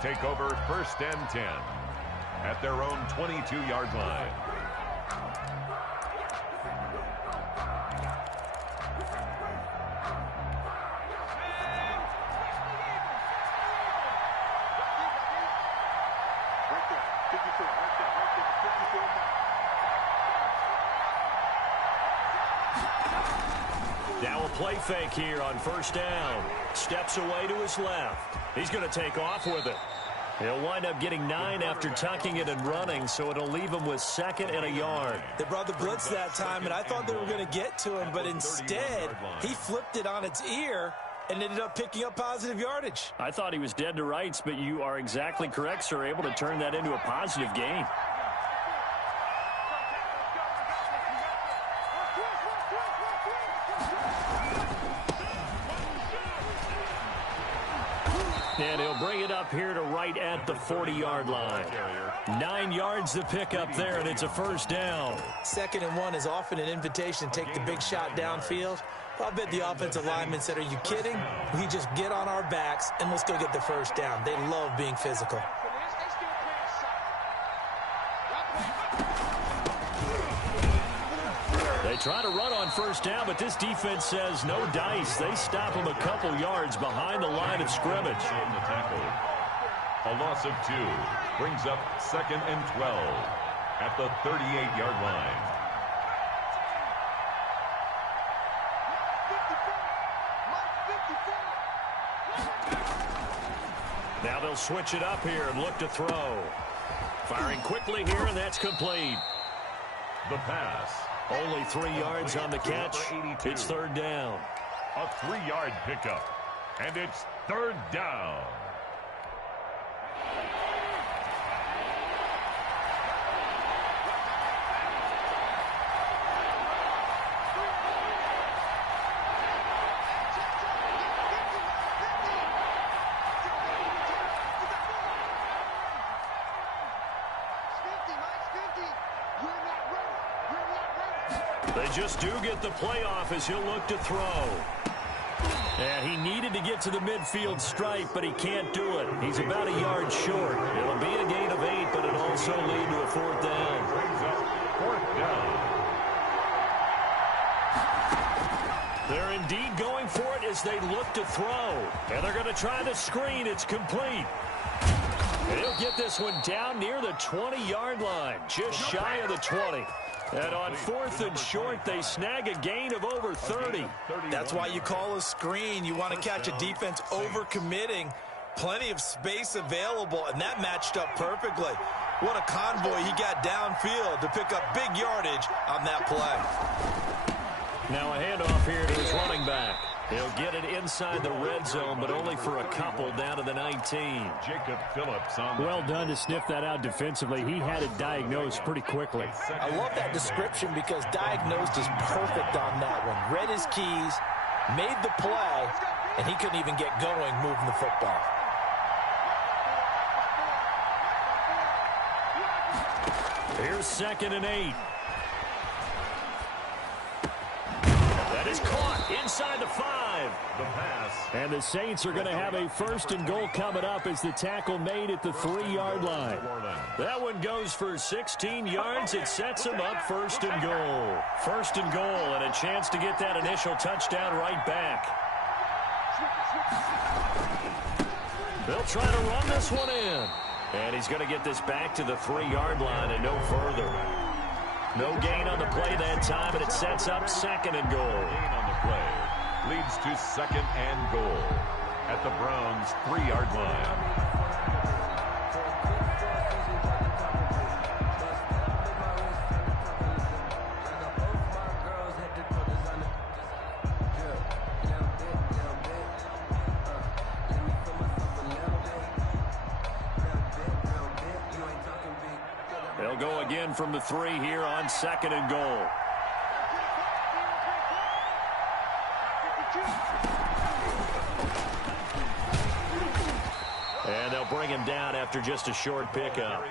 Browns take over 1st and 10 at their own 22-yard line. Now a play fake here on 1st down. Steps away to his left. He's going to take off with it. He'll wind up getting 9 after tucking it and running, so it'll leave him with 2nd and a yard. They brought the blitz that time, and I thought they were going to get to him, but instead he flipped it on its ear and ended up picking up positive yardage. I thought he was dead to rights, but you are exactly correct, sir. Able to turn that into a positive gain. And he'll bring it up here to right at the 40-yard line. 9 yards to pick up there, and it's a 1st down. 2nd and 1 is often an invitation to take the big shot downfield. I bet the offensive lineman said, are you kidding? We just get on our backs, and let's go get the 1st down. They love being physical. They try to run on 1st down, but this defense says no dice. They stop him a couple yards behind the line of scrimmage. A loss of 2 brings up 2nd and 12 at the 38-yard line. Now they'll switch it up here and look to throw. Firing quickly here, and that's complete. The pass. Only 3 yards on the catch. It's 3rd down. A 3-yard pickup, and it's 3rd down. They just do get the playoff as he'll look to throw. And he needed to get to the midfield stripe, but he can't do it. He's about a yard short. It'll be a gain of 8, but it'll also lead to a 4th down. 4th down. They're indeed going for it as they look to throw. And they're going to try the screen. It's complete. And he'll get this one down near the 20-yard line, just shy of the 20. And on 4th and short, they snag a gain of over 30. That's why you call a screen. You want to catch a defense overcommitting. Plenty of space available, and that matched up perfectly. What a convoy he got downfield to pick up big yardage on that play. Now a handoff here to his running back. He'll get it inside the red zone, but only for a couple down to the 19. Jacob Phillips on. Well done to sniff that out defensively. He had it diagnosed pretty quickly. I love that description because diagnosed is perfect on that one. Read his keys, made the play, and he couldn't even get going moving the football. Here's 2nd and 8. That is caught inside the 5. The pass. And the Saints are going to have a 1st and goal coming up as the tackle made at the 3-yard line. That one goes for 16 yards. It sets them up 1st and goal. 1st and goal, and a chance to get that initial touchdown right back. They'll try to run this one in. And he's going to get this back to the 3-yard line and no further. No gain on the play that time, and it sets up 2nd and goal. Gain on the play leads to 2nd and goal at the Browns' 3-yard line. They'll go again from the 3 here on 2nd and goal. And they'll bring bring him down after just a short pickup.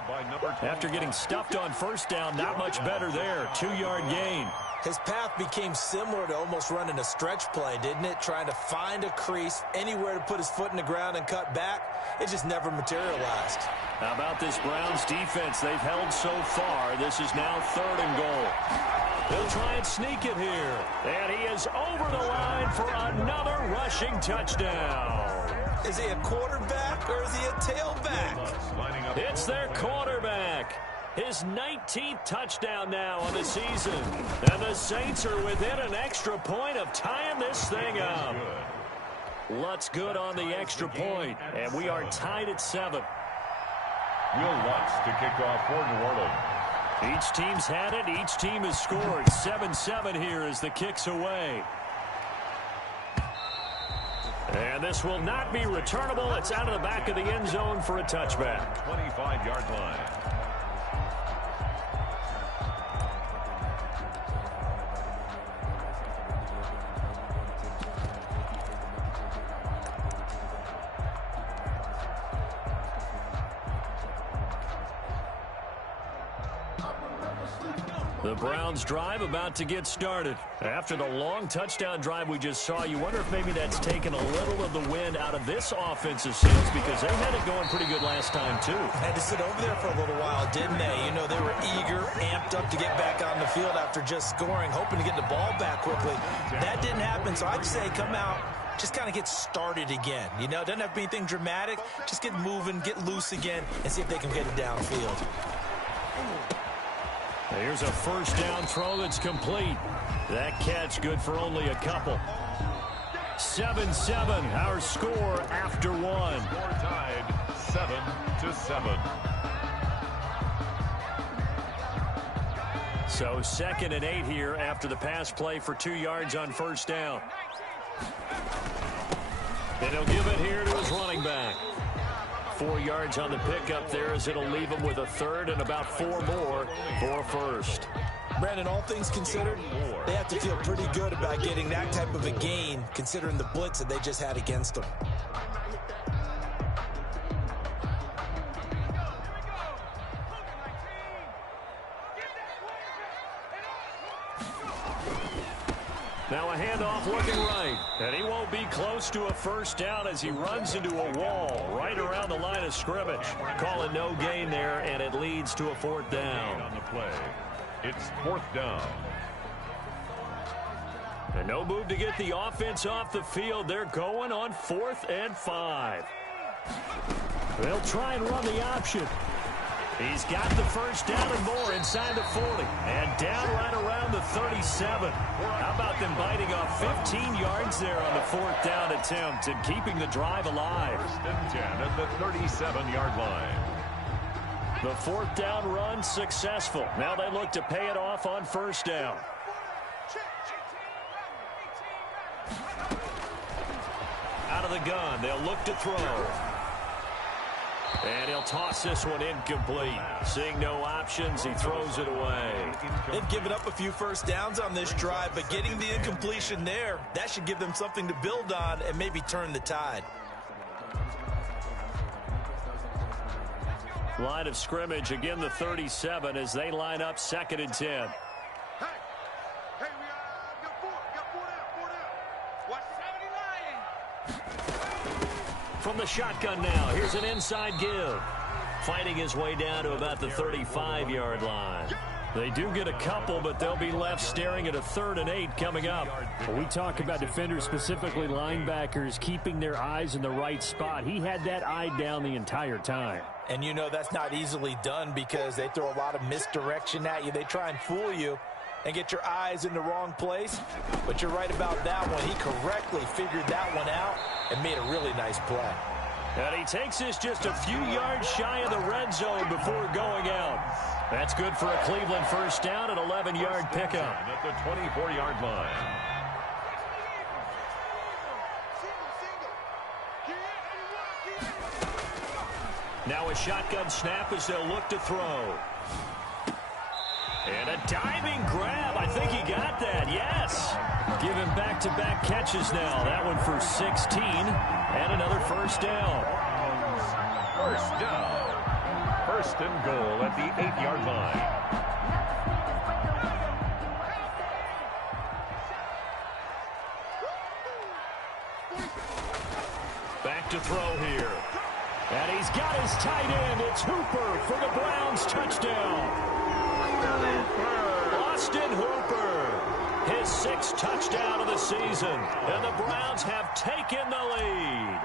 After getting stuffed on first down, not much better there. 2-yard gain. His path became similar to almost running a stretch play, didn't it? Trying to find a crease, anywhere to put his foot in the ground and cut back. It just never materialized. How about this Browns defense? They've held so far. This is now 3rd and goal. They'll try and sneak it here. And he is over the line for another rushing touchdown. Is he a quarterback or is he a tailback? It's their quarterback. His 19th touchdown now on the season. And the Saints are within an extra point of tying this thing up. Lutz good on the extra point, and we are tied at 7. Will Lutz to kick off for New Orleans. Each team's had it. Each team has scored. 7-7 here as the kick's away. And this will not be returnable. It's out of the back of the end zone for a touchback. 25-yard line. The Browns drive about to get started. After the long touchdown drive we just saw, you wonder if maybe that's taken a little of the wind out of this offensive series because they had it going pretty good last time too. Had to sit over there for a little while, didn't they? You know, they were eager, amped up to get back on the field after just scoring, hoping to get the ball back quickly. That didn't happen, so I'd say come out, just kind of get started again. You know, it doesn't have to be anything dramatic. Just get moving, get loose again, and see if they can get it downfield. Here's a first down throw that's complete. That catch good for only a couple. 7-7, our score after one. Score tied 7-7. So 2nd and 8 here after the pass play for 2 yards on first down. And he'll give it here to his running back. 4 yards on the pickup there as it'll leave him with a 3rd and about 4 more for a first. Brandon, all things considered, they have to feel pretty good about getting that type of a gain considering the blitz that they just had against them. Now a handoff looking right. And he won't be close to a first down as he runs into a wall right around the line of scrimmage. Calling no gain there, and it leads to a 4th down. On the play, it's 4th down. And no move to get the offense off the field. They're going on 4th and 5. They'll try and run the option. He's got the first down and more inside the 40. And down right around the 37. How about them biting off 15 yards there on the 4th down attempt and keeping the drive alive? 1st and 10 at the 37-yard line. The 4th down run successful. Now they look to pay it off on first down. Out of the gun, they'll look to throw. And he'll toss this one incomplete. Seeing no options, he throws it away. They've given up a few first downs on this drive, but getting the incompletion there, that should give them something to build on and maybe turn the tide. Line of scrimmage, again the 37 as they line up 2nd and 10. From the shotgun now, here's an inside give. Fighting his way down to about the 35-yard line. They do get a couple, but they'll be left staring at a 3rd and 8 coming up. We talk about defenders, specifically linebackers, keeping their eyes in the right spot. He had that eye down the entire time. And you know that's not easily done because they throw a lot of misdirection at you. They try and fool you and get your eyes in the wrong place. But you're right about that one. He correctly figured that one out and made a really nice play. And he takes this just a few yards shy of the red zone before going out. That's good for a Cleveland first down, an 11-yard pickup. At the 24-yard line. Now a shotgun snap as they'll look to throw. And a diving grab. I think he got that. Yes. Give him back-to-back catches now. That one for 16 and another first down. first down. First and goal at the 8-yard line. Back to throw here. And he's got his tight end. It's Hooper for the Browns touchdown. Austin Hooper, his 6th touchdown of the season. And the Browns have taken the lead.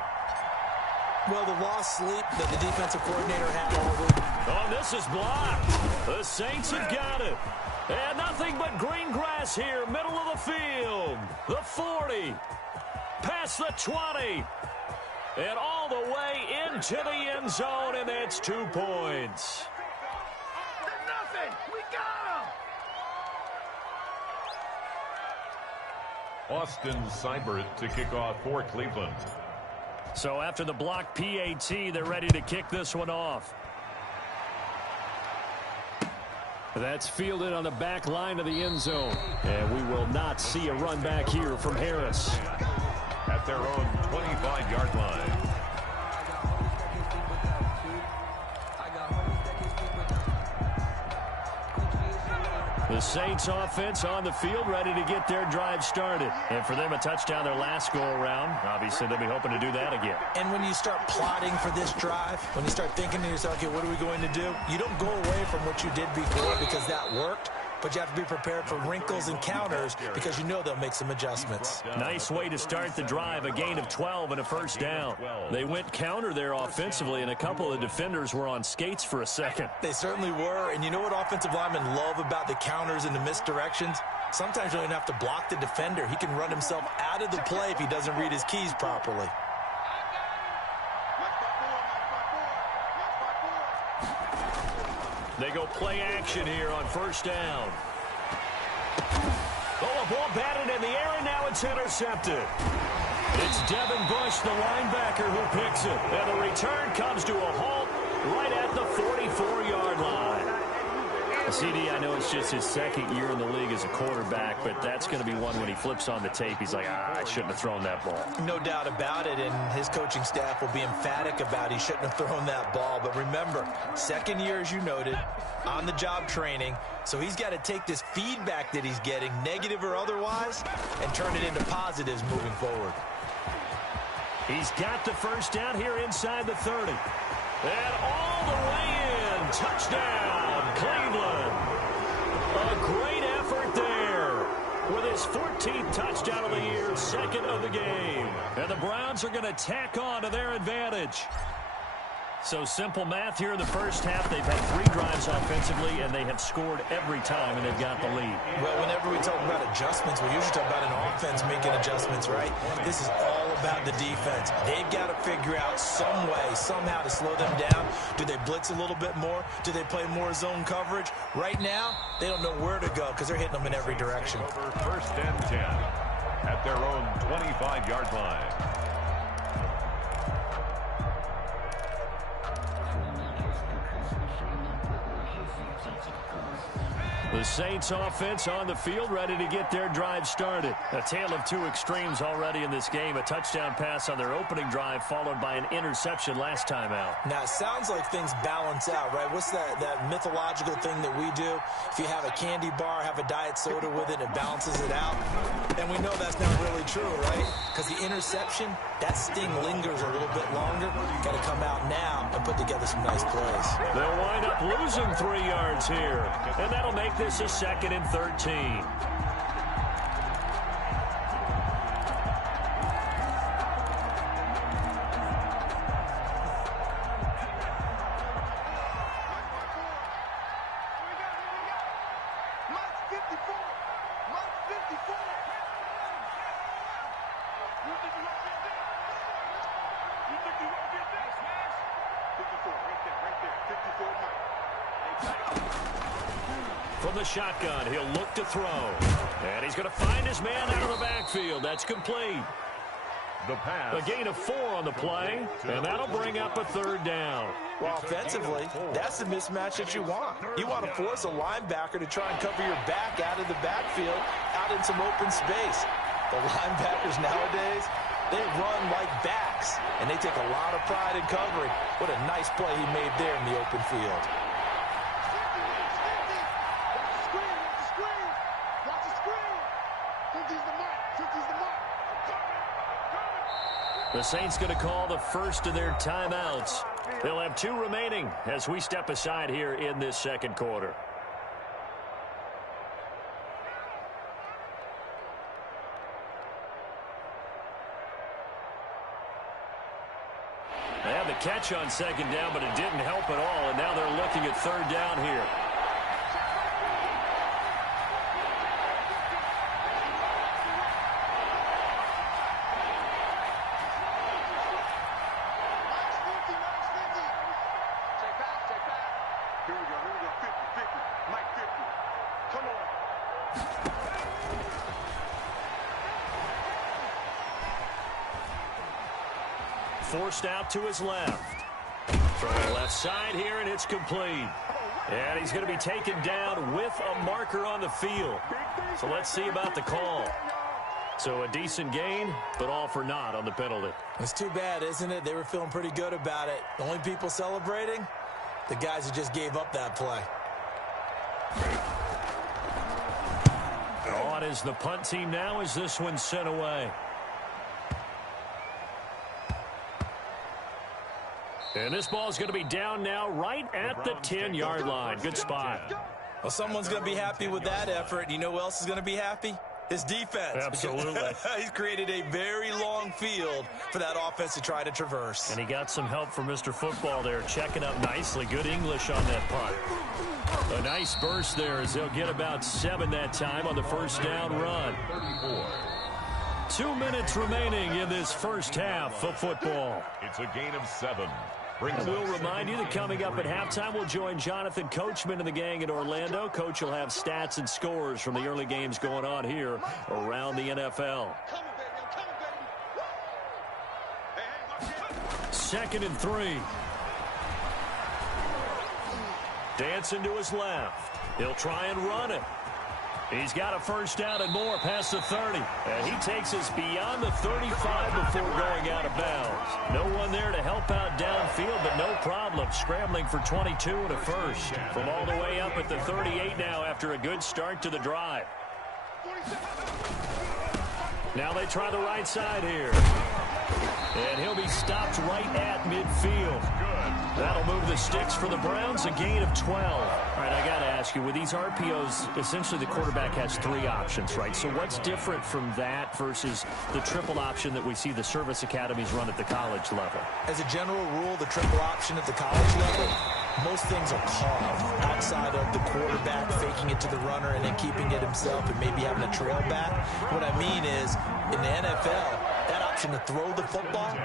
Well, the lost sleep that the defensive coordinator had all week. Oh, this is blocked. The Saints have got it. And nothing but green grass here, middle of the field. The 40, past the 20. And all the way into the end zone, and that's 2 points. Nothing. We got him. Austin Seibert to kick off for Cleveland. So after the block PAT, they're ready to kick this one off. That's fielded on the back line of the end zone. And we will not see a run back here from Harris. At their own 25-yard line. The Saints offense on the field, ready to get their drive started. And for them, a touchdown their last go-around. Obviously, they'll be hoping to do that again. And when you start plotting for this drive, when you start thinking to yourself, okay, what are we going to do? You don't go away from what you did before because that worked. But you have to be prepared for wrinkles and counters because you know they'll make some adjustments. Nice way to start the drive, a gain of 12 and a first down. They went counter there offensively, and a couple of defenders were on skates for a second. They certainly were, and you know what offensive linemen love about the counters and the misdirections? Sometimes you don't even have to block the defender. He can run himself out of the play if he doesn't read his keys properly. They go play action here on first down. Oh, a ball batted in the air, and now it's intercepted. It's Devin Bush, the linebacker, who picks it. And the return comes to a halt right at the 44-yard line. CD, I know it's just his 2nd year in the league as a quarterback, but that's going to be one when he flips on the tape. He's like, I shouldn't have thrown that ball. No doubt about it, and his coaching staff will be emphatic about he shouldn't have thrown that ball. But remember, 2nd year, as you noted, on-the-job training, so he's got to take this feedback that he's getting, negative or otherwise, and turn it into positives moving forward. He's got the first down here inside the 30. And all the way in. Touchdown, Cleveland. A great effort there with his 14th touchdown of the year, 2nd of the game. And the Browns are going to tack on to their advantage. So simple math here in the first half. They've had 3 drives offensively, and they have scored every time, and they've got the lead. Well, whenever we talk about adjustments, we usually talk about an offense making adjustments, right? This is all about the defense. They've got to figure out some way, somehow to slow them down. Do they blitz a little bit more? Do they play more zone coverage? Right now, they don't know where to go because they're hitting them in every direction. Over first and 10 at their own 25-yard line. The Saints offense on the field, ready to get their drive started. A tale of 2 extremes already in this game. A touchdown pass on their opening drive, followed by an interception last time out. Now, it sounds like things balance out, right? What's that mythological thing that we do? If you have a candy bar, have a diet soda with it, it balances it out. And we know that's not really true, right? Because the interception, that sting lingers a little bit longer. Got to come out now and put together some nice plays. They'll wind up losing 3 yards here. And that'll make this a 2nd and 13. From the shotgun, he'll look to throw. And he's going to find his man out of the backfield. That's complete. The pass. A gain of 4 on the play, and that'll bring up a 3rd down. Well, offensively, that's the mismatch that you want. You want to force a linebacker to try and cover your back out of the backfield, out in some open space. The linebackers nowadays, They run like backs, and they take a lot of pride in covering. What a nice play he made there in the open field. The Saints going to call the first of their timeouts. They'll have 2 remaining as we step aside here in this second quarter. They had the catch on second down, but it didn't help at all, and now they're looking at third down here. Forced out to his left. From the left side here, and it's complete. And he's going to be taken down with a marker on the field. So let's see about the call. So a decent gain, but all for naught on the penalty. It's too bad, isn't it? They were feeling pretty good about it. The only people celebrating, the guys who just gave up that play. On is the punt team now as this one's sent away. And this ball is going to be down now right at the 10-yard line. Good spot. Well, someone's going to be happy with that effort. You know who else is going to be happy? His defense. Absolutely. He's created a very long field for that offense to try to traverse. And he got some help from Mr. Football there, checking up nicely. Good English on that punt. A nice burst there as they'll get about 7 that time on the first down run. 2 minutes remaining in this first half of football. It's a gain of 7. And we'll remind you that coming up at halftime, we'll join Jonathan Coachman and the gang in Orlando. Coach will have stats and scores from the early games going on here around the NFL. 2nd and 3. Dancing to his left. He'll try and run it. He's got a first down and more past the 30. And he takes us beyond the 35 before going out of bounds. No one there to help out downfield, but no problem. Scrambling for 22 and a first. From all the way up at the 38 now after a good start to the drive. Now they try the right side here. And he'll be stopped right at midfield. That'll move the sticks for the Browns, a gain of 12. All right, I got to ask you, with these RPOs, essentially the quarterback has 3 options, right? So what's different from that versus the triple option that we see the service academies run at the college level? As a general rule, the triple option at the college level, most things are called outside of the quarterback faking it to the runner and then keeping it himself and maybe having a trail back. What I mean is, in the NFL, that option to throw the football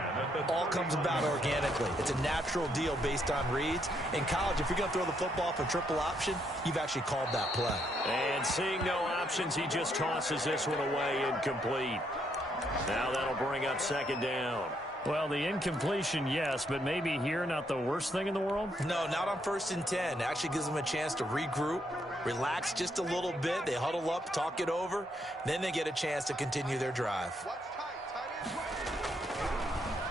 all comes about organically. It's a natural deal based on reads. In college, if you're going to throw the football for triple option, you've actually called that play. And seeing no options, he just tosses this one away incomplete. Now that'll bring up 2nd down. Well, the incompletion, yes, but maybe here not the worst thing in the world? No, not on 1st and 10. It actually gives them a chance to regroup, relax just a little bit. They huddle up, talk it over. Then they get a chance to continue their drive.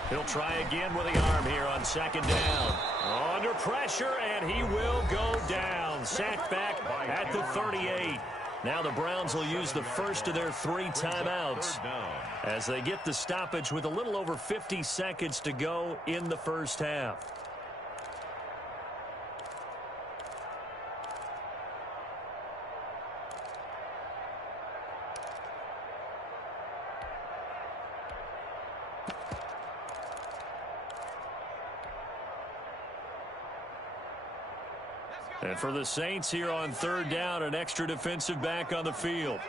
He'll try again with the arm here on 2nd down. Under pressure, and he will go down. Sacked back at the 38. Now the Browns will use the first of their 3 timeouts as they get the stoppage with a little over 50 seconds to go in the first half. And for the Saints here on 3rd down, an extra defensive back on the field.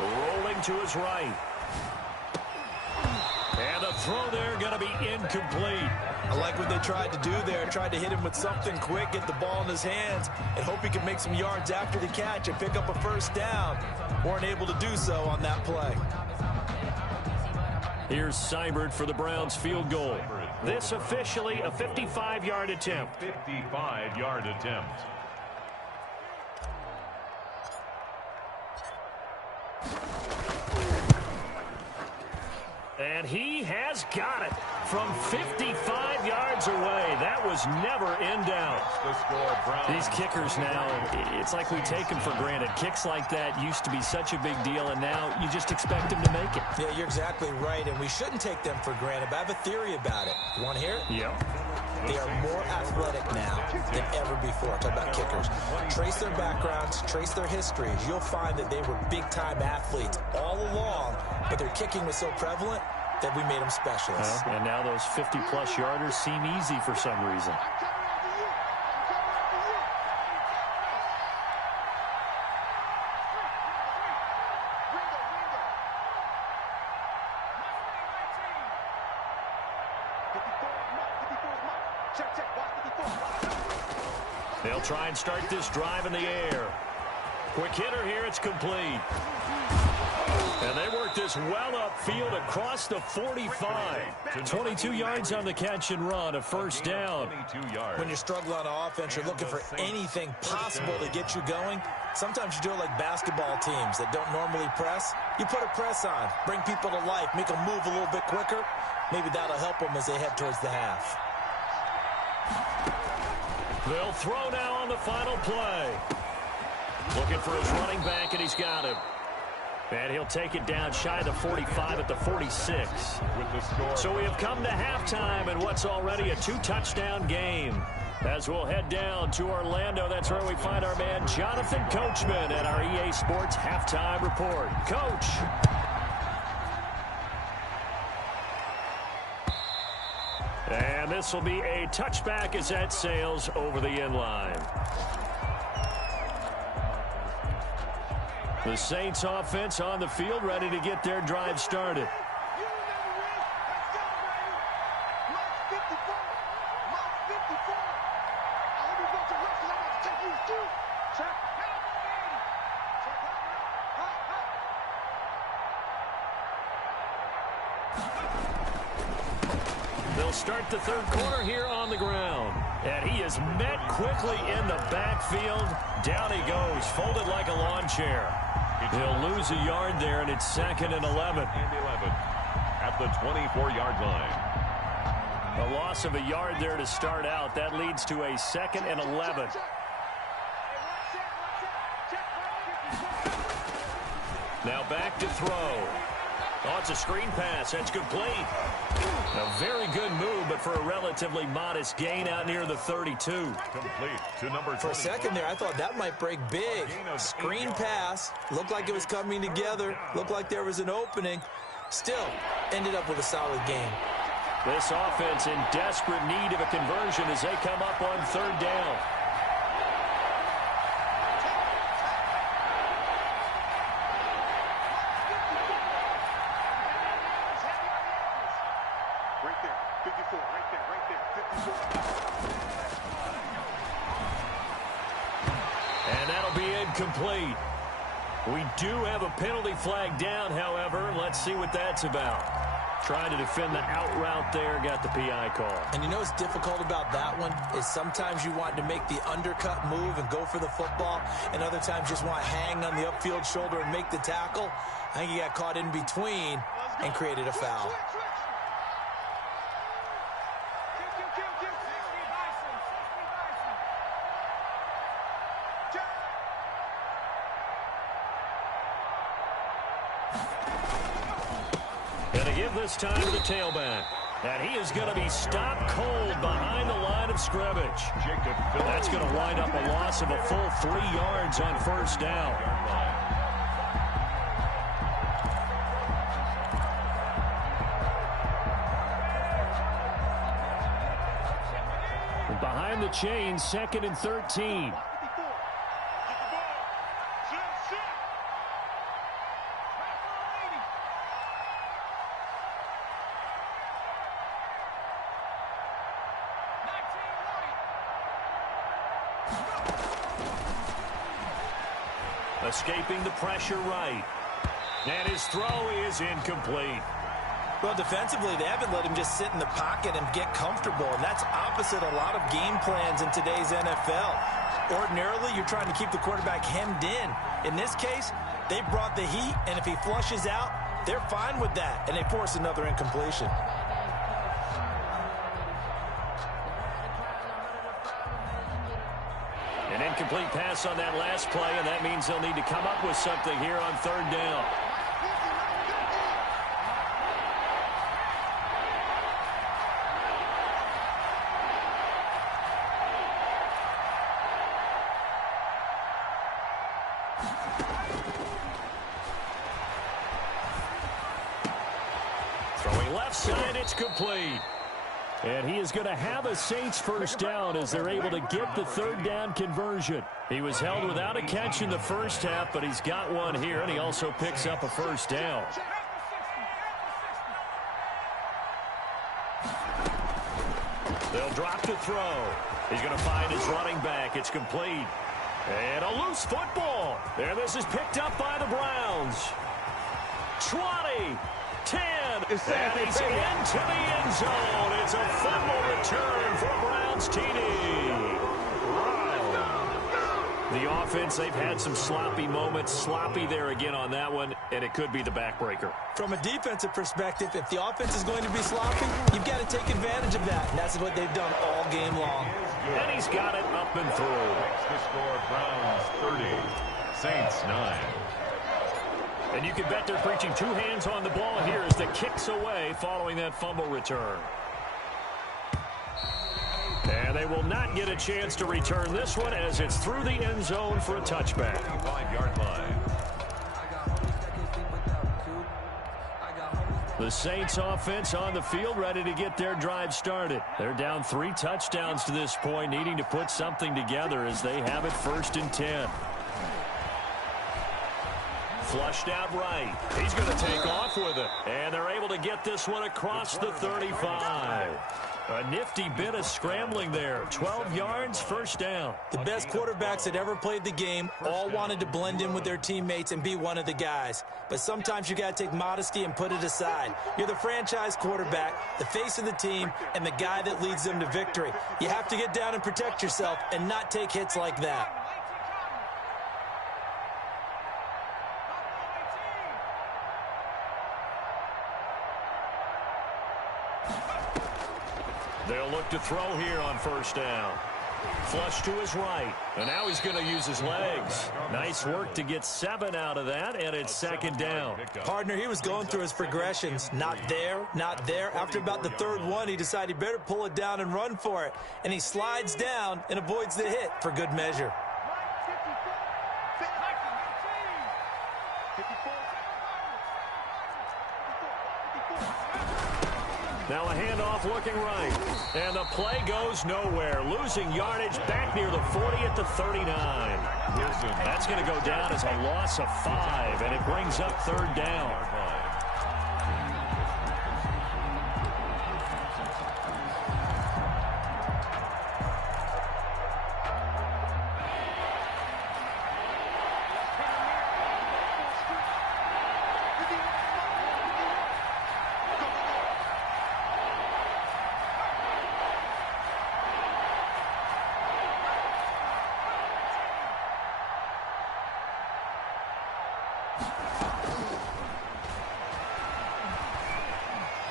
Rolling to his right. And the throw there going to be incomplete. I like what they tried to do there. Tried to hit him with something quick, get the ball in his hands, and hope he could make some yards after the catch and pick up a first down. Weren't able to do so on that play. Here's Seibert for the Browns field goal. This officially a 55-yard attempt. 55-yard attempt. And he has got it from 55 yards away. That was never in doubt. The score, Brown. These kickers now, it's like we take them for granted. Kicks like that used to be such a big deal, and now you just expect them to make it. Yeah, you're exactly right, and we shouldn't take them for granted, but I have a theory about it. You want to hear it? Yeah. They are more athletic now than ever before. Talk about kickers. Trace their backgrounds, trace their histories. You'll find that they were big-time athletes all along, but their kicking was so prevalent that we made them specialists. And now those 50-plus yarders seem easy for some reason. They'll try and start this drive in the air. Quick hitter here, it's complete. And they work this well upfield across the 45. 22 yards on the catch and run, a first down. 22 yards. When you're struggling on offense, you're looking for anything possible to get you going. Sometimes you do it like basketball teams that don't normally press. You put a press on, bring people to life, make them move a little bit quicker. Maybe that'll help them as they head towards the half. They'll throw now on the final play. Looking for his running back, and he's got him. And he'll take it down shy of the 45 at the 46. With the score. So we have come to halftime in what's already a two-touchdown game. As we'll head down to Orlando, that's where we find our man Jonathan Coachman at our EA Sports Halftime Report. Coach. And this will be a touchback as that sails over the end line. The Saints offense on the field, ready to get their drive started. They'll start the third quarter here on the ground. And he is met quickly in the backfield. Down he goes, folded like a lawn chair. He'll lose a yard there, and it's 2nd and 11. At the 24-yard line. A loss of a yard there to start out. That leads to a 2nd and 11. Now back to throw. Oh, it's a screen pass. That's complete. A very good move, but for a relatively modest gain out near the 32. Complete to number 20. For a second there, I thought that might break big. Screen pass. Looked like it was coming together. Looked like there was an opening. Still, ended up with a solid game. This offense in desperate need of a conversion as they come up on third down. And that'll be incomplete. We do have a penalty flag down, however. Let's see what that's about. Trying to defend the out route there, got the PI call. And you know what's difficult about that one is sometimes you want to make the undercut move and go for the football, and other times just want to hang on the upfield shoulder and make the tackle. I think he got caught in between and created a foul. Gonna give this time to the tailback. And he is going to be stopped cold behind the line of scrimmage. That's going to wind up a loss of a full 3 yards on first down. Behind the chains, 2nd and 13. Escaping the pressure right. And his throw is incomplete. Well, defensively, they haven't let him just sit in the pocket and get comfortable, and that's opposite a lot of game plans in today's NFL. Ordinarily, you're trying to keep the quarterback hemmed in. In this case, they brought the heat, and if he flushes out, They're fine with that, and they force another incompletion. An incomplete pass on that last play, and that means they'll need to come up with something here on third down. Throwing left side, it's complete. And he is going to have a Saints first down as they're able to get the third down conversion. He was held without a catch in the first half, but he's got one here, and he also picks up a first down. They'll drop to throw. He's going to find his running back. It's complete. And a loose football. And this is picked up by the Browns. 20. 10, and he's into the end zone. It's a fumble return for a Browns TD. The offense, they've had some sloppy moments. Sloppy there again on that one, and it could be the backbreaker. From a defensive perspective, if the offense is going to be sloppy, you've got to take advantage of that. And that's what they've done all game long. And he's got it up and through. Makes the score Browns 30, Saints 9. And you can bet they're preaching two hands on the ball here as the kicks away following that fumble return. And they will not get a chance to return this one as it's through the end zone for a touchback. 5-yard line. The Saints offense on the field ready to get their drive started. They're down 3 touchdowns to this point, needing to put something together as they have it 1st and 10. Flushed out right. He's going to take off with it. And they're able to get this one across the 35. A nifty bit of scrambling there. 12 yards, first down. The best quarterbacks that ever played the game all wanted to blend in with their teammates and be one of the guys. But sometimes you got to take modesty and put it aside. You're the franchise quarterback, the face of the team, and the guy that leads them to victory. You have to get down and protect yourself and not take hits like that. They'll look to throw here on first down. Flush to his right. And now he's going to use his legs. Nice work to get 7 out of that, and it's 2nd down. Partner, he was going through his progressions. Not there, not there. After about the 3rd one, he decided he better pull it down and run for it. And he slides down and avoids the hit for good measure. Now a handoff looking right. And the play goes nowhere. Losing yardage back near the 40 at the 39. That's going to go down as a loss of 5, and it brings up 3rd down.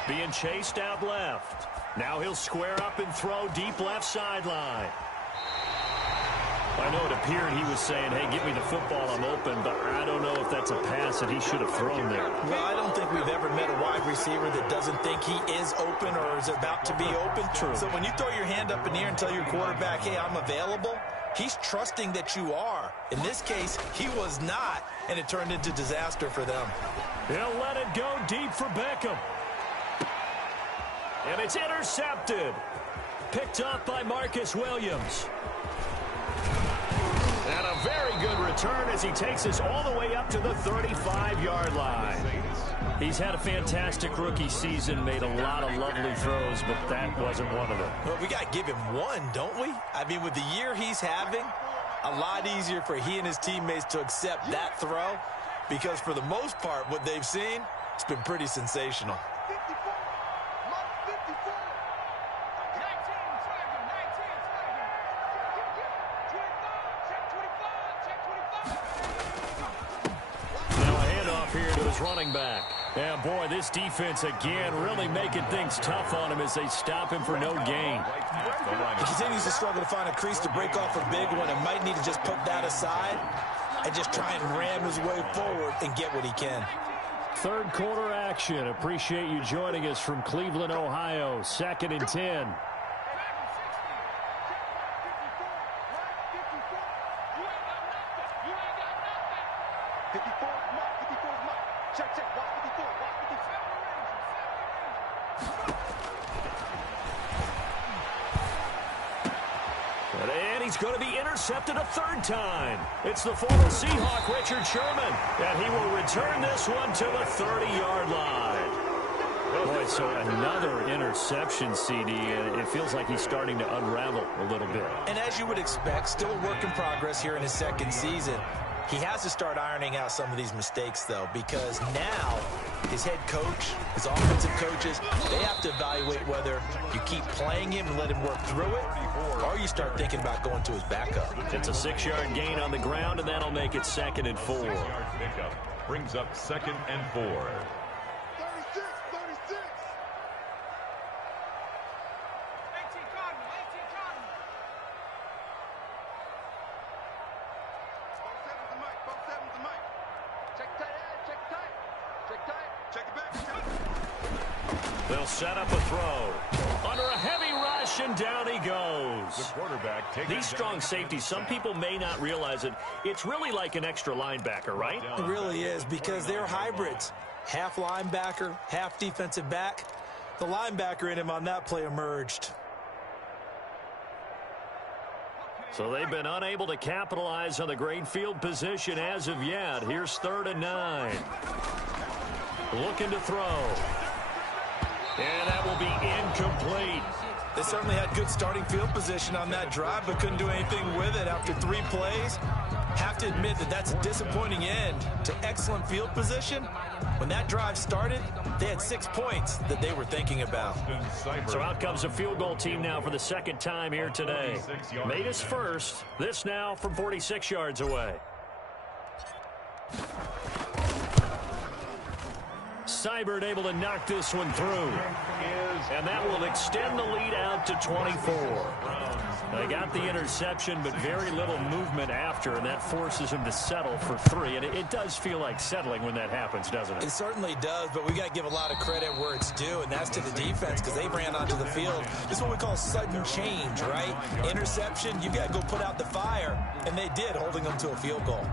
Being chased out left. Now he'll square up and throw deep left sideline. I know it appeared he was saying, hey, get me the football, I'm open, but I don't know if that's a pass that he should have thrown there. Well, I don't think we've ever met a wide receiver that doesn't think he is open or is about to be open. True. So when you throw your hand up in the air and tell your quarterback, hey, I'm available, he's trusting that you are. In this case, he was not, and it turned into disaster for them. He'll let it go deep for Beckham. And it's intercepted. Picked up by Marcus Williams. And a very good return as he takes us all the way up to the 35-yard line. He's had a fantastic rookie season, made a lot of lovely throws, but that wasn't one of them. Well, we got to give him one, don't we? I mean, with the year he's having, a lot easier for he and his teammates to accept that throw because for the most part, what they've seen, it's been pretty sensational. Running back. Yeah, boy, this defense again really making things tough on him as they stop him for no gain. He continues to struggle to find a crease to break off a big one and might need to just put that aside and just try and ram his way forward and get what he can. Third quarter action. Appreciate you joining us from Cleveland, Ohio. 2nd and 10. And he's going to be intercepted a third time. It's the former Seahawk, Richard Sherman, and he will return this one to the 30-yard line. Boy, so another interception, CD, and it feels like he's starting to unravel a little bit. And as you would expect, still a work in progress here in his second season. He has to start ironing out some of these mistakes, though, because now his head coach, his offensive coaches, they have to evaluate whether you keep playing him and let him work through it, or you start thinking about going to his backup. It's a 6-yard gain on the ground, and that'll make it 2nd and 4. 6-yard pickup brings up 2nd and 4. 36. 18 Cardinal. Both sevens the mic. Check tight. Check it back. They'll set up a throw. Under a heavy rush, and down he goes. The quarterback taking These strong safeties, some people may not realize it. It's really like an extra linebacker, right? It really is, because they're hybrids. Half linebacker, half defensive back. The linebacker in him on that play emerged. So they've been unable to capitalize on the great field position as of yet. Here's 3rd and 9. Looking to throw. And that will be incomplete. They certainly had good starting field position on that drive, but couldn't do anything with it after 3 plays. Have to admit that that's a disappointing end to excellent field position. When that drive started, they had 6 points that they were thinking about. So out comes a field goal team now for the 2nd time here today. Made his first. This now from 46 yards away. Seibert able to knock this one through. And that will extend the lead out to 24. They got the interception, but very little movement after, and that forces him to settle for 3. And it does feel like settling when that happens, doesn't it? It certainly does, but we got to give a lot of credit where it's due, and that's to the defense, because they ran onto the field. This is what we call sudden change, right? Interception, you got to go put out the fire, and they did, holding them to a field goal.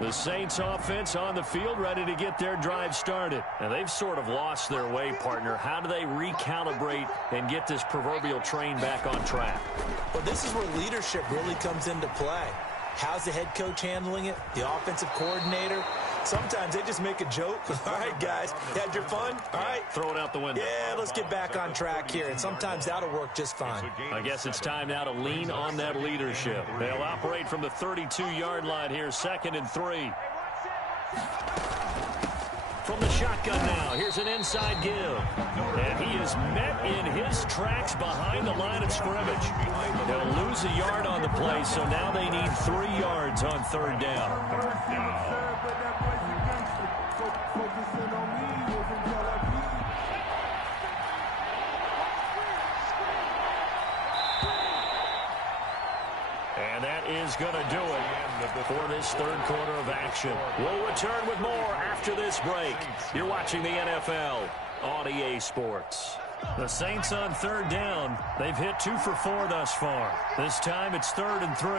The Saints offense on the field, ready to get their drive started. And they've sort of lost their way, partner. How do they recalibrate and get this proverbial train back on track? Well, this is where leadership really comes into play. How's the head coach handling it? The offensive coordinator? Sometimes they just make a joke. All right, guys, you had your fun? All right. Throw it out the window. Yeah, let's get back on track here. And sometimes that'll work just fine. I guess it's time now to lean on that leadership. They'll operate from the 32-yard line here, 2nd and 3. From the shotgun now, here's an inside give. And he is met in his tracks behind the line of scrimmage. They'll lose a yard on the play, so now they need 3 yards on 3rd down. And that is going to do it for this 3rd quarter of action. We'll return with more after this break. You're watching the NFL on EA Sports. The Saints on 3rd down. They've hit 2 for 4 thus far. This time it's 3rd and 3.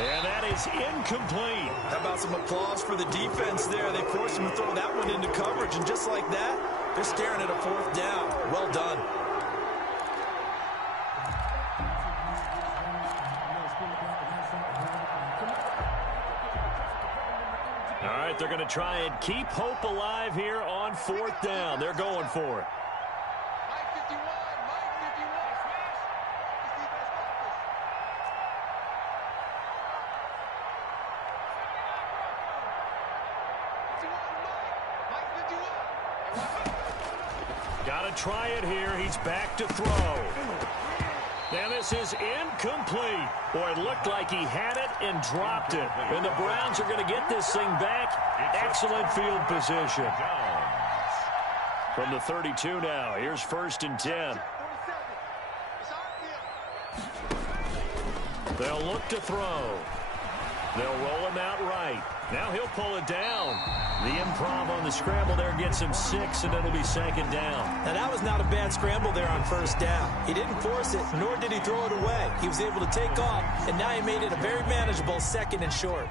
And that is incomplete. How about some applause for the defense there? They forced him to throw that one into coverage, and just like that, they're staring at a 4th down. Well done. All right, they're going to try and keep hope alive here on 4th down. They're going for it. Mike 51. Gonna try it here. He's back to throw. And this is incomplete. Boy, it looked like he had it and dropped it. And the Browns are going to get this thing back. Excellent field position. From the 32 now, here's 1st and 10. They'll look to throw. They'll roll him out right. Now he'll pull it down. The improv on the scramble there gets him 6, and it'll be 2nd down. Now, that was not a bad scramble there on 1st down. He didn't force it, nor did he throw it away. He was able to take off, and now he made it a very manageable 2nd and short.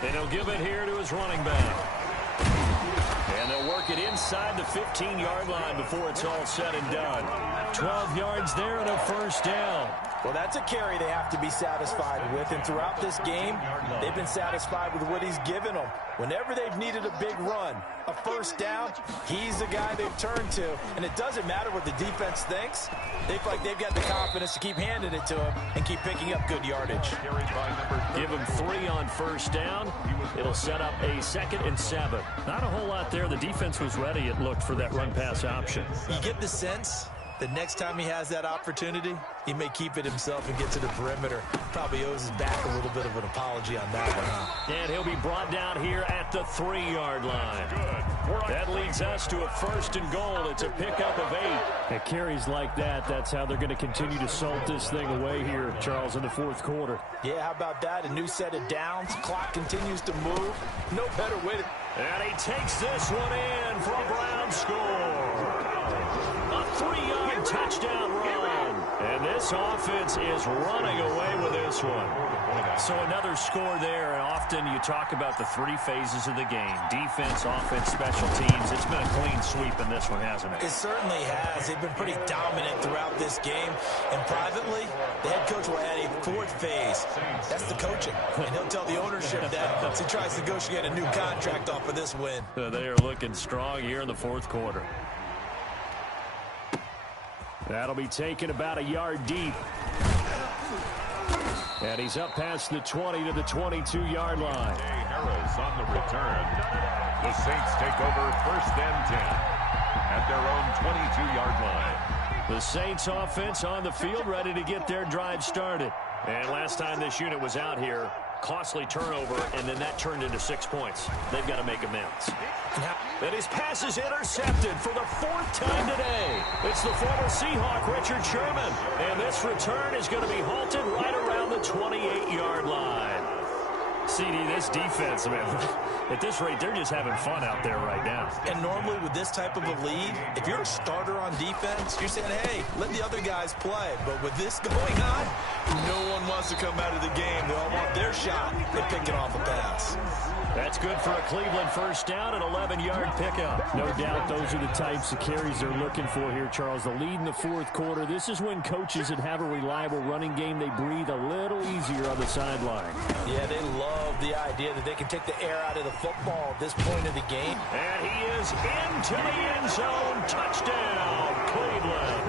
And he'll give it here to his running back. And they'll work it inside the 15-yard line before it's all said and done. 12 yards there and a 1st down. Well, that's a carry they have to be satisfied with, and throughout this game, they've been satisfied with what he's given them. Whenever they've needed a big run, a 1st down, he's the guy they've turned to, and it doesn't matter what the defense thinks. They feel like they've got the confidence to keep handing it to him and keep picking up good yardage. Give him 3 on 1st down. It'll set up a 2nd and 7. Not a whole lot there. The defense was ready, it looked, for that run-pass option. You get the sense that next time he has that opportunity, he may keep it himself and get to the perimeter. Probably owes his back a little bit of an apology on that one, huh? And he'll be brought down here at the 3-yard line. That leads us to a 1st and goal. It's a pickup of 8. At carries like that, that's how they're going to continue to salt this thing away here, Charles, in the 4th quarter. Yeah, how about that? A new set of downs. Clock continues to move. No better way to... And he takes this one in for a Brown score. A 3-yard touchdown run. And this offense is running away with this one. So another score there, and often you talk about the 3 phases of the game. Defense, offense, special teams. It's been a clean sweep in this one, hasn't it? It certainly has. They've been pretty dominant throughout this game. And privately, the head coach will add a 4th phase. That's the coaching. And he'll tell the ownership that once he tries to negotiate a new contract off of this win. They are looking strong here in the 4th quarter. That'll be taken about a yard deep. And he's up past the 20 to the 22-yard line. Harris on the return. The Saints take over 1st and 10 at their own 22-yard line. The Saints offense on the field, ready to get their drive started. And last time this unit was out here, costly turnover, and then that turned into 6 points. They've got to make amends. And his pass is intercepted for the 4th time today. It's the former Seahawk, Richard Sherman. And this return is going to be halted right around the 28-yard line. CD, this defense, man, at this rate, they're just having fun out there right now. And normally with this type of a lead, if you're a starter on defense, you're saying, hey, let the other guys play. But with this going on, no one wants to come out of the game. They all want their shot at picking off a pass. That's good for a Cleveland 1st down, an 11-yard pickup. No doubt those are the types of carries they're looking for here, Charles. The lead in the 4th quarter. This is when coaches that have a reliable running game, they breathe a little easier on the sideline. Yeah, they love the idea that they can take the air out of the football at this point of the game. And he is into the end zone. Touchdown, Cleveland.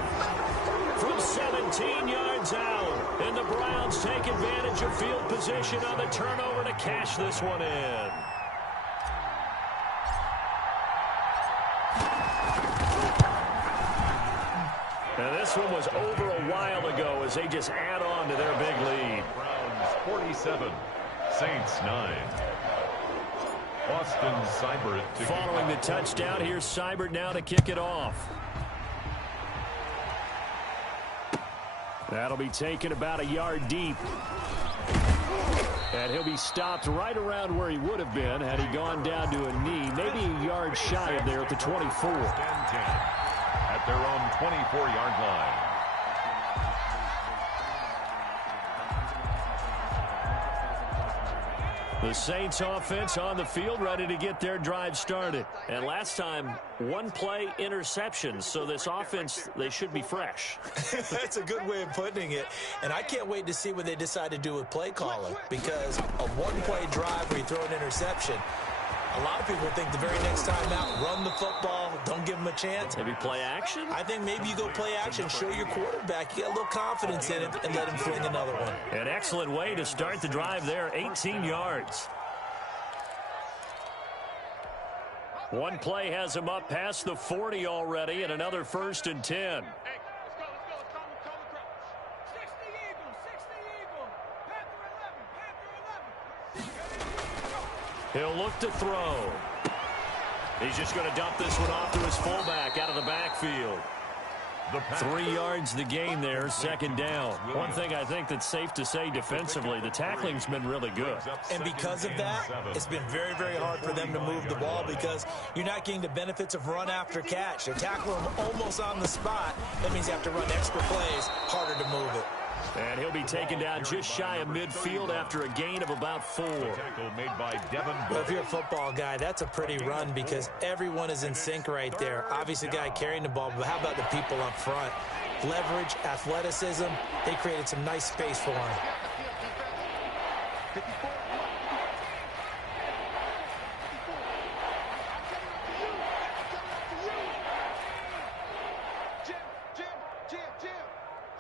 From 17 yards out. And the Browns take advantage of field position on the turnover to cash this one in. And this one was over a while ago as they just add on to their big lead. Browns 47, Saints 9. Austin Seibert. Following the touchdown, here's Seibert now to kick it off. That'll be taken about a yard deep. And he'll be stopped right around where he would have been had he gone down to a knee, maybe a yard shy of there at the 24. At their own 24-yard line. The Saints offense on the field ready to get their drive started. And last time, 1-play interception. So this offense, they should be fresh. That's a good way of putting it. And I can't wait to see what they decide to do with play calling. Because a 1-play drive where you throw an interception, a lot of people think the very next time out, run the football, don't give them a chance. Maybe play action? I think maybe you go play action, show your quarterback, you got a little confidence in him, and let him fling another one. An excellent way to start the drive there, 18 yards. One play has him up past the 40 already, and another 1st and 10. Hey, let's go. Let's call the crowd. 60 Eagles. 60 Eagles. Panther 11. He'll look to throw. He's just going to dump this one off to his fullback out of the backfield. 3 yards the gain there, 2nd down. One thing I think that's safe to say defensively, the tackling's been really good. And because of that, it's been very, very hard for them to move the ball because you're not getting the benefits of run after catch. They're tackling them almost on the spot. That means you have to run extra plays, harder to move it. And he'll be taken down just shy of midfield after a gain of about 4. Tackle made by Devin. Well, if you're a football guy, that's a pretty run because everyone is in sync right there. Obviously, the guy carrying the ball, but how about the people up front? Leverage, athleticism, they created some nice space for him. 54.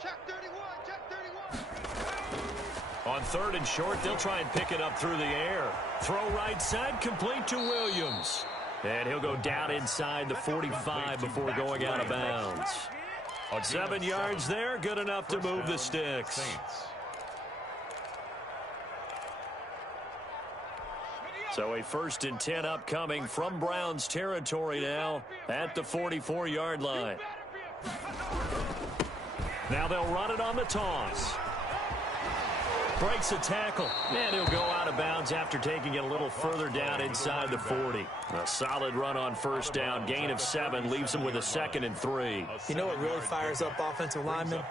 Check 31. Check 31. On 3rd and short, they'll try and pick it up through the air. Throw right side, complete to Williams. And he'll go down inside the 45 before going out of bounds. 7 yards there, good enough to move the sticks. So a 1st and 10 upcoming from Browns territory now at the 44-yard line. Now they'll run it on the toss. Breaks a tackle, and he'll go out of bounds after taking it a little further down inside the 40. A solid run on 1st down, gain of 7, leaves him with a 2nd and 3. You know what really fires up offensive linemen?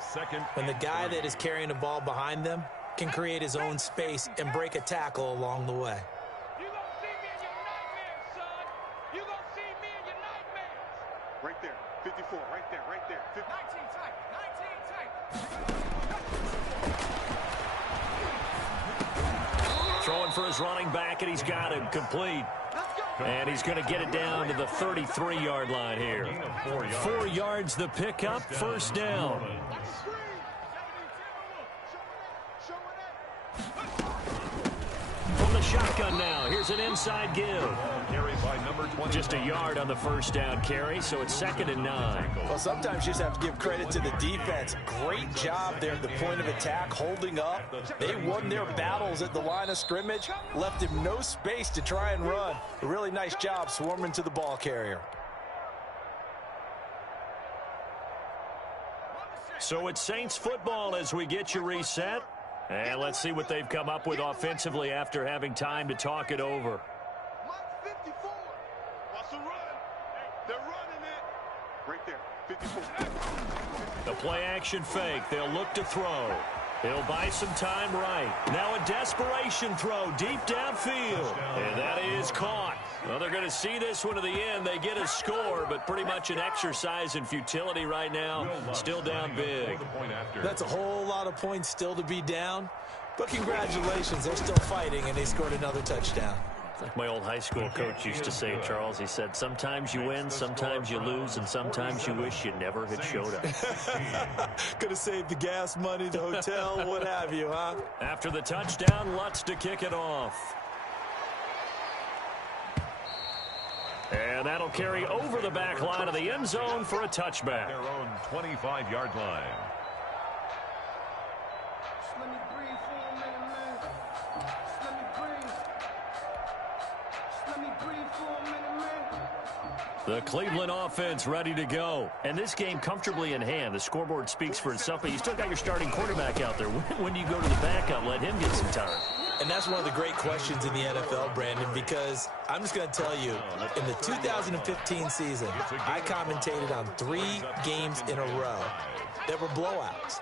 When the guy that is carrying the ball behind them can create his own space and break a tackle along the way. You gonna see me in your nightmares, son. You gonna see me in your nightmares. Right there. 54. Right there. Right there. 19 tight. 19 tight. Throwing for his running back, and he's got him complete. And he's going to get it down to the 33-yard line here. 4 yards the pickup, 1st down. From the shotgun now, here's an inside give. Just a yard on the 1st down carry, so it's 2nd and 9. Well, sometimes you just have to give credit to the defense. Great job there at the point of attack, holding up. They won their battles at the line of scrimmage, left him no space to try and run. A really nice job swarming to the ball carrier. So it's Saints football as we get you reset. And let's see what they've come up with offensively after having time to talk it over. Mike 54. What's the run? They're running it. Right there. 54. The play action fake. They'll look to throw. He'll buy some time right. Now a desperation throw deep downfield. And that is caught. Well, they're going to see this one to the end. They get a score, but pretty much an exercise in futility right now. Still down big. That's a whole lot of points still to be down. But congratulations, they're still fighting, and they scored another touchdown. Like my old high school coach used to say, Charles, he said, sometimes you win, sometimes you lose, and sometimes you wish you never had showed up. Could have saved the gas money, the hotel, what have you, huh? After the touchdown, Lutz to kick it off. And that'll carry over the back line of the end zone for a touchback. Their own 25-yard line. Just let me breathe for a minute, man. Just let me breathe. Just let me breathe for a minute, man. The Cleveland offense ready to go. And this game comfortably in hand. The scoreboard speaks for itself, but you still got your starting quarterback out there. When do you go to the backup? Let him get some time. And that's one of the great questions in the NFL, Brandon, because I'm just going to tell you, in the 2015 season, I commentated on 3 games in a row that were blowouts.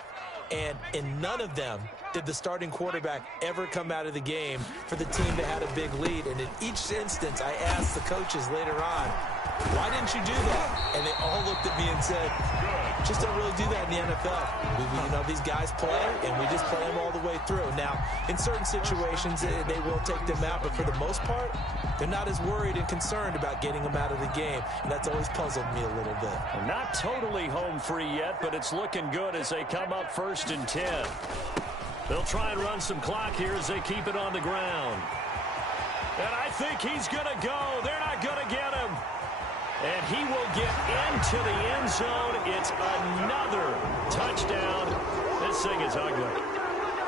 And in none of them did the starting quarterback ever come out of the game for the team that had a big lead. And in each instance, I asked the coaches later on, why didn't you do that? And they all looked at me and said, just don't really do that in the NFL. You know, these guys play, and we just play them all the way through. Now, in certain situations, they will take them out, but for the most part, they're not as worried and concerned about getting them out of the game, and that's always puzzled me a little bit. Not totally home free yet, but it's looking good as they come up 1st and 10. They'll try and run some clock here as they keep it on the ground. And I think he's going to go. They're not going to get him. he will get into the end zone. It's another touchdown. This thing is ugly.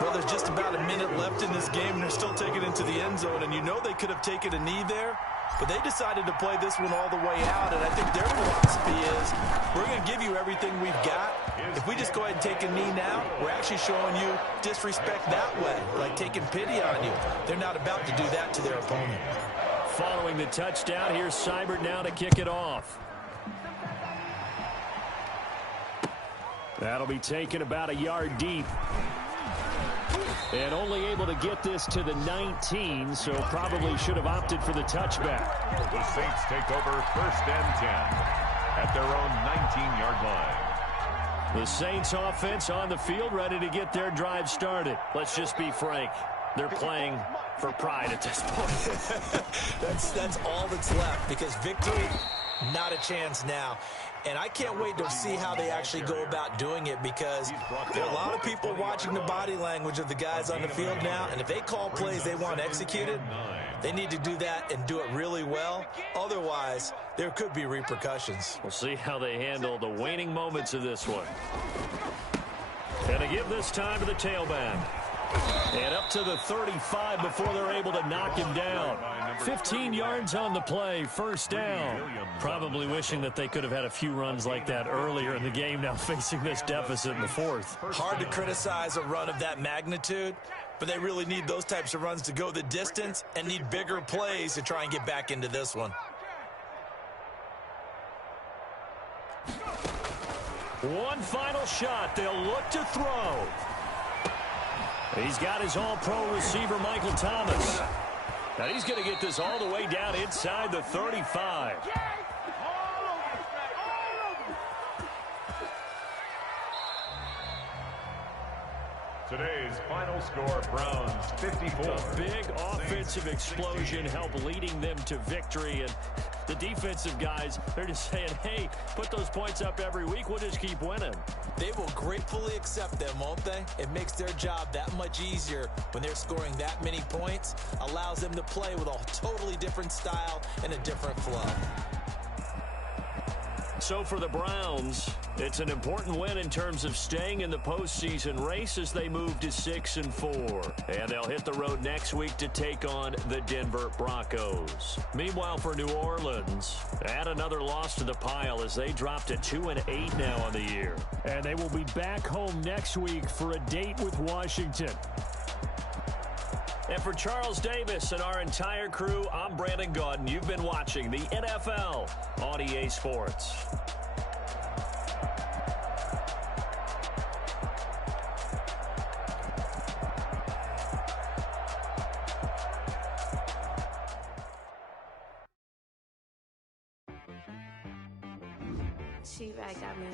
Well, there's just about a minute left in this game, and they're still taking it into the end zone. And you know they could have taken a knee there, but they decided to play this one all the way out. And I think their philosophy is, we're going to give you everything we've got. If we just go ahead and take a knee now, we're actually showing you disrespect that way, like taking pity on you. They're not about to do that to their opponent. Following the touchdown, here's Seibert now to kick it off. That'll be taken about a yard deep. And only able to get this to the 19, so probably should have opted for the touchback. The Saints take over 1st and 10 at their own 19-yard line. The Saints offense on the field, ready to get their drive started. Let's just be frank. They're playing for pride at this point. That's all that's left, because victory, not a chance now. And I can't wait to see how they actually go about doing it, because there are a lot of people watching the body language of the guys on the field now, and if they call plays they want executed, they need to do that and do it really well. Otherwise, there could be repercussions. We'll see how they handle the waning moments of this one. And to give this time to the tailback. And up to the 35 before they're able to knock him down. 15 yards on the play, 1st down. Probably wishing that they could have had a few runs like that earlier in the game, now facing this deficit in the 4th. Hard to criticize a run of that magnitude, but they really need those types of runs to go the distance and need bigger plays to try and get back into this one. One final shot. They'll look to throw. He's got his all-pro receiver, Michael Thomas. Now he's going to get this all the way down inside the 35. Today's final score, Browns 54. A big offensive explosion helped leading them to victory. And the defensive guys, they're just saying, hey, put those points up every week. We'll just keep winning. They will gratefully accept them, won't they? It makes their job that much easier when they're scoring that many points. Allows them to play with a totally different style and a different flow. So for the Browns, it's an important win in terms of staying in the postseason race as they move to 6-4. And they'll hit the road next week to take on the Denver Broncos. Meanwhile, for New Orleans, add another loss to the pile as they drop to 2-8 now on the year. And they will be back home next week for a date with Washington. And for Charles Davis and our entire crew, I'm Brandon Gaudin. You've been watching the NFL on EA Sports. She right got me.